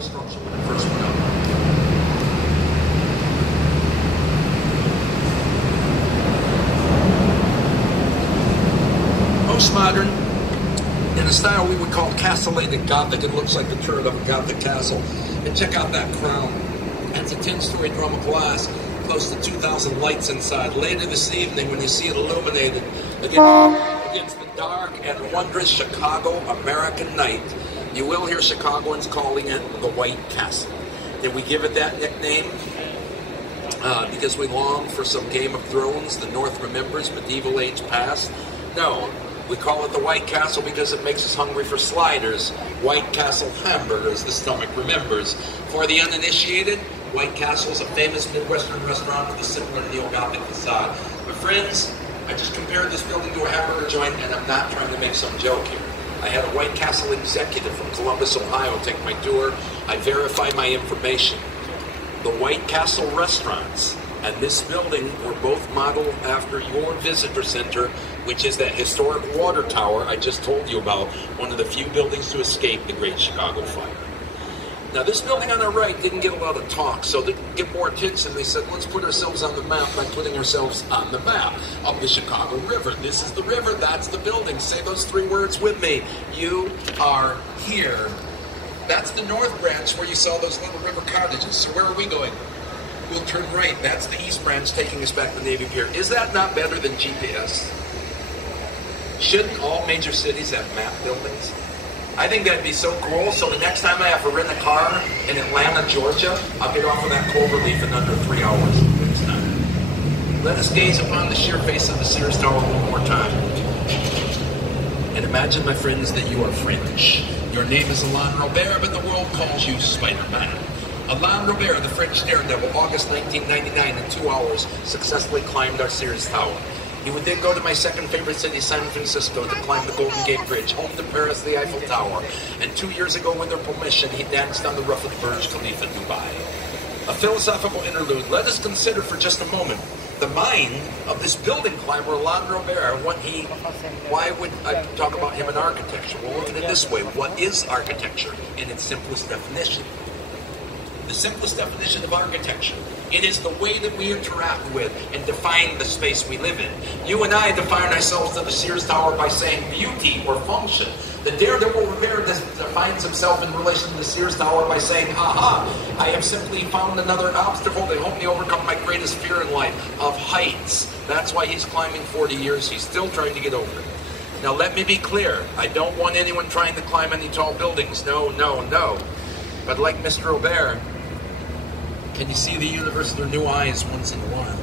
4 structure when it first went up. Postmodern, in a style we would call castellated Gothic. It looks like the turret of a Gothic castle. And check out that crown. That's a 10-story drum of glass, close to 2,000 lights inside. Later this evening, when you see it illuminated against the dark and wondrous Chicago American night, you will hear Chicagoans calling it the White Castle. Did we give it that nickname because we long for some Game of Thrones the North remembers, medieval age past? No. We call it the White Castle because it makes us hungry for sliders. White Castle hamburgers, the stomach remembers. For the uninitiated, White Castle is a famous Midwestern restaurant with a similar neo-Gothic facade. But friends, I just compared this building to a hamburger joint, and I'm not trying to make some joke here. I had a White Castle executive from Columbus, Ohio take my tour. I verified my information. The White Castle restaurants and this building were both modeled after your visitor center, which is that historic water tower I just told you about, one of the few buildings to escape the Great Chicago Fire. Now, this building on our right didn't get a lot of talk, so to get more attention, they said, let's put ourselves on the map by putting ourselves on the map of the Chicago River. This is the river, that's the building. Say those 3 words with me. You are here. That's the north branch where you saw those little river cottages. So where are we going? We'll turn right. That's the east branch taking us back to Navy Pier. Is that not better than GPS? Shouldn't all major cities have map buildings? I think that'd be so cool. So the next time I have to rent a car in Atlanta, Georgia, I'll get off of that cloverleaf in under 3 hours next time. Let us gaze upon the sheer face of the Sears Tower one more time. And imagine, my friends, that you are French. Your name is Alain Robert, but the world calls you Spider-Man. Alain Robert, the French daredevil, August 1999, in 2 hours, successfully climbed our Sears Tower. He would then go to my second favorite city, San Francisco, to climb the Golden Gate Bridge, home to Paris, the Eiffel Tower. And 2 years ago, with their permission, he danced on the roof of the Burj Khalifa, Dubai. A philosophical interlude. Let us consider for just a moment the mind of this building climber, Alain Robert. Why would I talk about him in architecture? Well, look at it this way. What is architecture in its simplest definition? The simplest definition of architecture. It is the way that we interact with and define the space we live in. You and I define ourselves to the Sears Tower by saying beauty or function. The daredevil Rivera defines himself in relation to the Sears Tower by saying, aha, I have simply found another obstacle to help me overcome my greatest fear in life, of heights. That's why he's climbing 40 years. He's still trying to get over it. Now let me be clear. I don't want anyone trying to climb any tall buildings. No, no, no. But like Mr. Robert, can you see the universe through new eyes once in a while?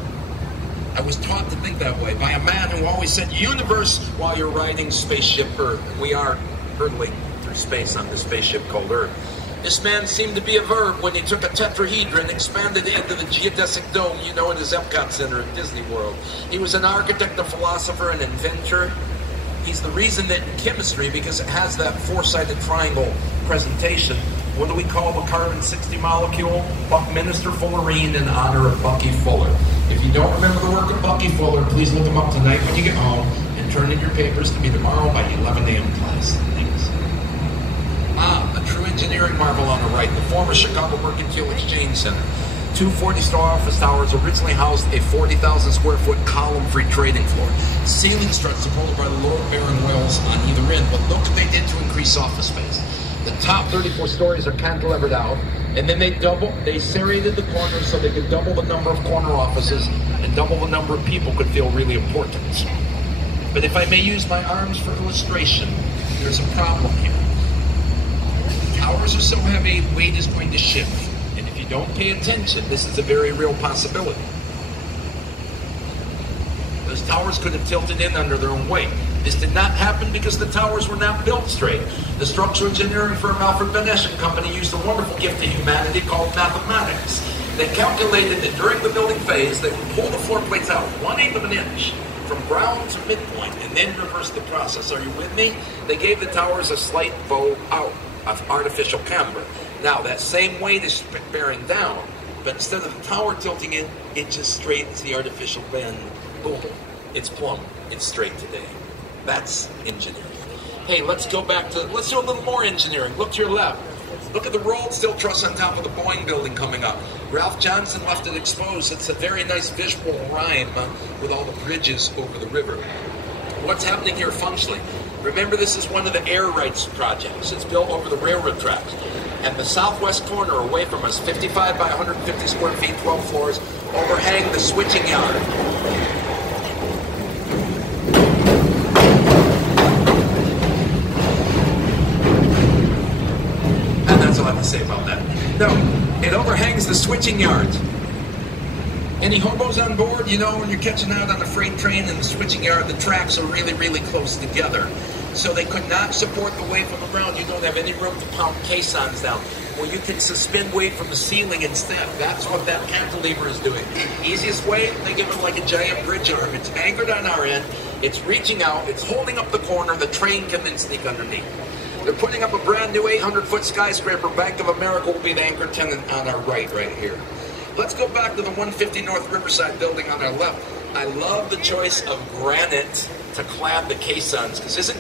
I was taught to think that way by a man who always said, universe, while you're riding spaceship Earth. And we are hurtling through space on this spaceship called Earth. This man seemed to be a verb when he took a tetrahedron, expanded it into the geodesic dome you know it as Epcot Center at Disney World. He was an architect, a philosopher, an inventor. He's the reason that in chemistry, because it has that four-sided triangle presentation, what do we call the carbon-60 molecule? Buckminster fullerene, in honor of Bucky Fuller. If you don't remember the work of Bucky Fuller, please look him up tonight when you get home and turn in your papers to me tomorrow by 11 a.m. class. Thanks. A true engineering marvel on the right, the former Chicago Mercantile Exchange Center. 2 40-story office towers originally housed a 40,000 square foot column-free trading floor. Ceiling struts supported by the Lord Baron wells on either end, but look what they did to increase office space. The top 34 stories are cantilevered out, and then they serrated the corners so they could double the number of corner offices and double the number of people could feel really important. But if I may use my arms for illustration, there's a problem here. The towers are so heavy, weight is going to shift. And if you don't pay attention, this is a very real possibility. Those towers could have tilted in under their own weight. This did not happen because the towers were not built straight. The structural engineering firm Alfred Benesch and Company used a wonderful gift to humanity called mathematics. They calculated that during the building phase, they would pull the floor plates out 1/8 of an inch from ground to midpoint and then reverse the process. Are you with me? They gave the towers a slight bow out of artificial camber. Now, that same weight is bearing down, but instead of the tower tilting in, it just straightens the artificial bend. Boom. It's plumb. It's straight today. That's engineering. Hey, let's go back to, let's do a little more engineering. Look to your left. Look at the rolled steel truss on top of the Boeing building coming up. Ralph Johnson left it exposed. It's a very nice visual rhyme with all the bridges over the river. What's happening here functionally? Remember, this is one of the air rights projects. It's built over the railroad tracks. And the southwest corner away from us, 55 by 150 square feet, 12 floors, overhang the switching yard. And that's all I have to say about that. No, it overhangs the switching yards. Any hobos on board? You know, when you're catching out on a freight train in the switching yard, the tracks are really, really close together. So they could not support the weight from the ground. You don't have any room to pound caissons down. Well, you can suspend weight from the ceiling instead. That's what that cantilever is doing. Easiest way, think of it like a giant bridge arm. It's anchored on our end. It's reaching out. It's holding up the corner. The train can then sneak underneath. They're putting up a brand new 800-foot skyscraper. Bank of America will be the anchor tenant on our right here. Let's go back to the 150 North Riverside building on our left. I love the choice of granite to clad the caissons, because isn't